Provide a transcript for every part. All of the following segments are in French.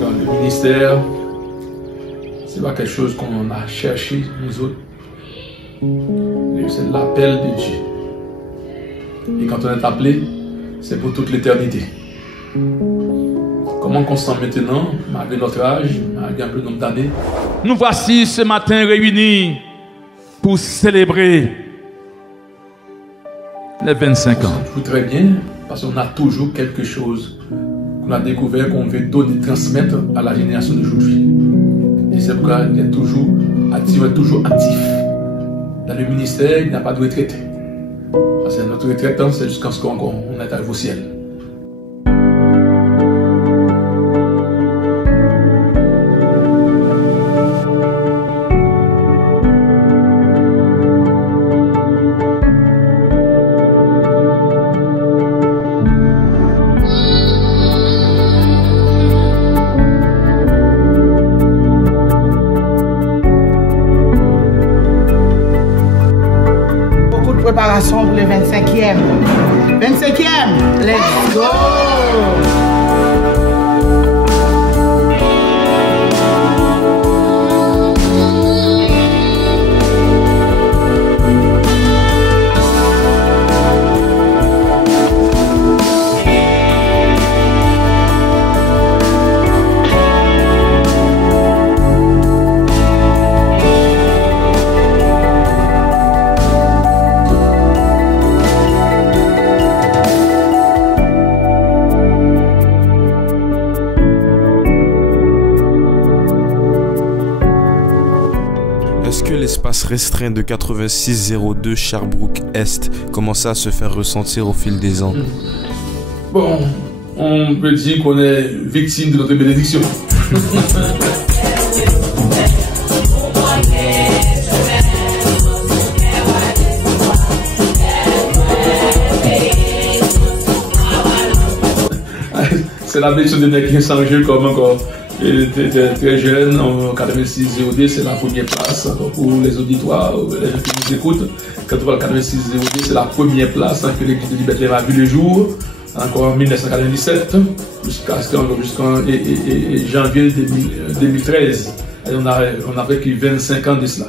Dans le ministère, c'est pas quelque chose qu'on a cherché nous autres. C'est l'appel de Dieu. Et quand on est appelé, c'est pour toute l'éternité. Comment on se sent maintenant, malgré notre âge, malgré un peu de nombre d'années? Nous voici ce matin réunis pour célébrer les 25 ans. On se très bien, parce qu'on a toujours quelque chose qu'on a découvert, qu'on veut donner, transmettre à la génération d'aujourd'hui. Et c'est pourquoi il est toujours actif, Dans le ministère, il n'y a pas de retraite. Parce que notre retraite, c'est jusqu'à ce qu'on arrive au ciel. Préparation pour le 25e. 25e, let's go! Est-ce que l'espace restreint de 8602 Sherbrooke-Est commence à se faire ressentir au fil des ans? Bon, on peut dire qu'on est victime de notre bénédiction. C'est la bénédiction de mecs qui s'enjeu comme encore. Très jeune, en 86 0D, c'est la première place pour les auditoires, les gens qui nous écoutent. Quand on voit le 86 0D, c'est la première place que l'église de Bethléem a vu le jour, encore en 1997, jusqu'en janvier 2013. Et on a vécu 25 ans de cela.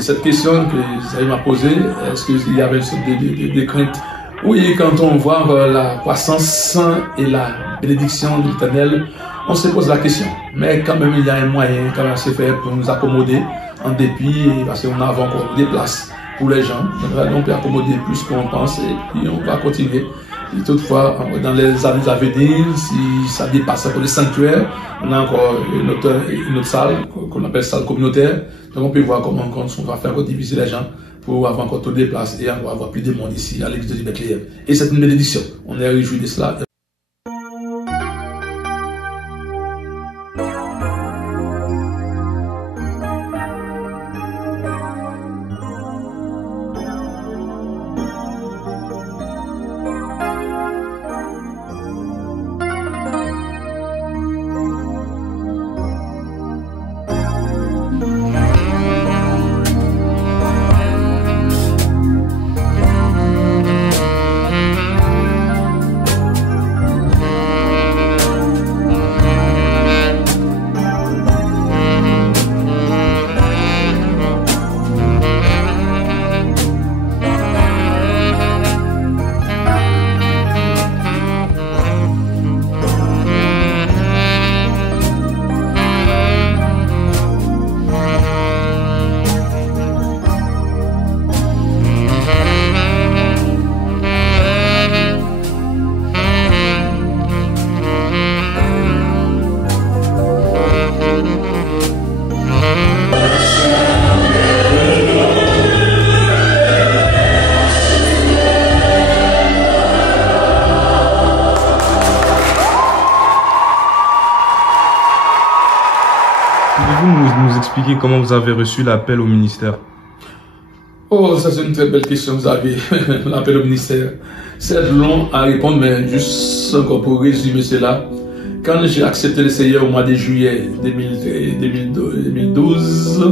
Cette question que Isaïe m'a posée, est-ce qu'il y avait des craintes? Oui, quand on voit la croissance et la bénédiction de l'Éternel, on se pose la question. Mais quand même, il y a un moyen, quand même, c'est fait pour nous accommoder en dépit, parce qu'on a encore des places pour les gens. Donc, on peut accommoder plus qu'on pense et puis on va continuer. Et toutefois, dans les années à venir, si ça dépasse pour les sanctuaires, on a encore une autre salle qu'on appelle salle communautaire. Donc on peut voir comment on va faire pour diviser les gens pour avoir encore toutes les places et avoir plus de monde ici à l'église de Bethléem. Et c'est une bénédiction. On est réjouis de cela. Pouvez-vous nous expliquer comment vous avez reçu l'appel au ministère? Oh, ça c'est une très belle question, vous avez l'appel au ministère. C'est long à répondre, mais juste encore pour résumer cela. Quand j'ai accepté le Seigneur au mois de juillet 2012,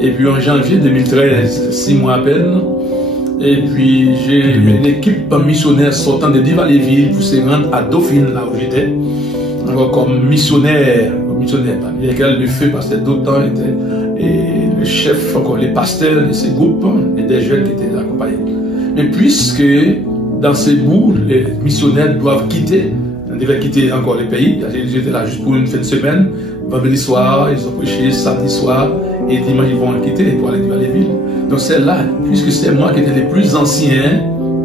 et puis en janvier 2013, 6 mois à peine, et puis j'ai une équipe missionnaire sortant de Divaléville pour se rendre à Dauphine, là où j'étais, comme missionnaire, parmi lesquels le feu pasteur d'autant était et le chef, encore les pasteurs de ces groupes et des jeunes qui étaient accompagnés. Mais puisque dans ces bouts, les missionnaires doivent quitter, on devait quitter encore les pays, j'étais là juste pour une fin de semaine, vendredi soir, ils ont prêché, samedi soir, et dimanche ils vont quitter pour aller dans les villes. Donc c'est là, puisque c'est moi qui étais le plus ancien,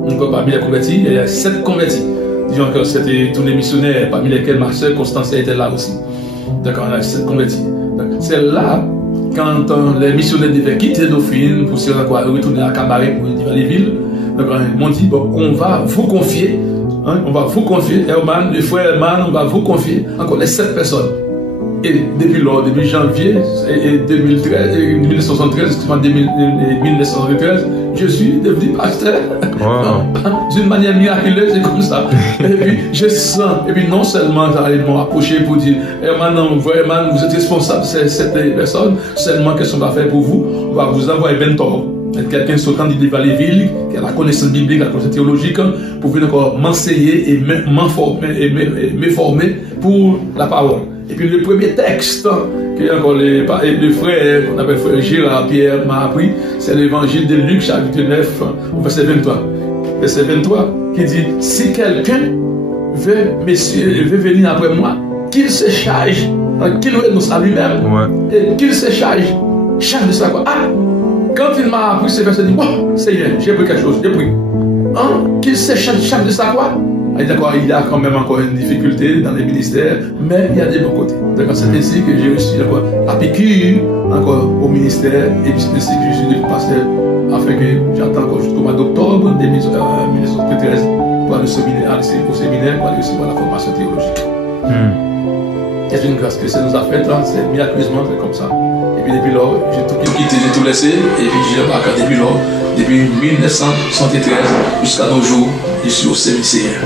encore parmi les convertis, il y a 7 convertis. Disons que c'était tous les missionnaires, parmi lesquels ma soeur Constance était là aussi. Donc on a 7 convertis. C'est là, quand les missionnaires devaient quitter Dauphine pour se retourner à Camaret pour aller dans les villes, donc ils m'ont dit, bon, on va vous confier, Herman, le frère Herman, on va vous confier encore les 7 personnes. Et depuis lors, depuis janvier 1973, je suis devenu pasteur. Wow. D'une manière miraculeuse, c'est comme ça. Et puis, je sens, et puis non seulement ils m'ont approché pour dire, Herman, vraiment, vous êtes responsable de cette personne, seulement qu'est-ce qu'on va faire pour vous? On va vous envoyer Bentor. Quelqu'un sortant de Valéville, qui a la connaissance biblique, la connaissance théologique, pour venir encore m'enseigner et me former pour la parole. Et puis le premier texte que encore le frère, qu'on appelle frère Gérard Pierre, m'a appris, c'est l'évangile de Luc, chapitre 9, verset 23. Verset 23, qui dit, si quelqu'un veut venir après moi, qu'il se charge, qu'il renonce à lui-même, et qu'il se charge de ça quoi. Ah! Quand il m'a appris ce verset, il dit, oh, Seigneur, j'ai pris quelque chose, j'ai pris. Qu'il se charge de ça quoi? D'accord, il y a quand même encore une difficulté dans les ministères, mais il y a des bons côtés. Donc c'est ainsi que j'ai reçu la piqûre encore au ministère, et puis c'est ainsi que je suis devenu pasteur, afin que j'attends encore jusqu'au mois d'octobre 2013 pour aller au séminaire, pour aller recevoir la formation théologique. C'est une grâce que ça nous a faite, c'est miraculeusement, c'est comme ça. Et puis depuis lors, j'ai tout quitté, j'ai tout laissé, et puis j'ai embarqué depuis lors, depuis 1973 jusqu'à nos jours, je suis au séminaire.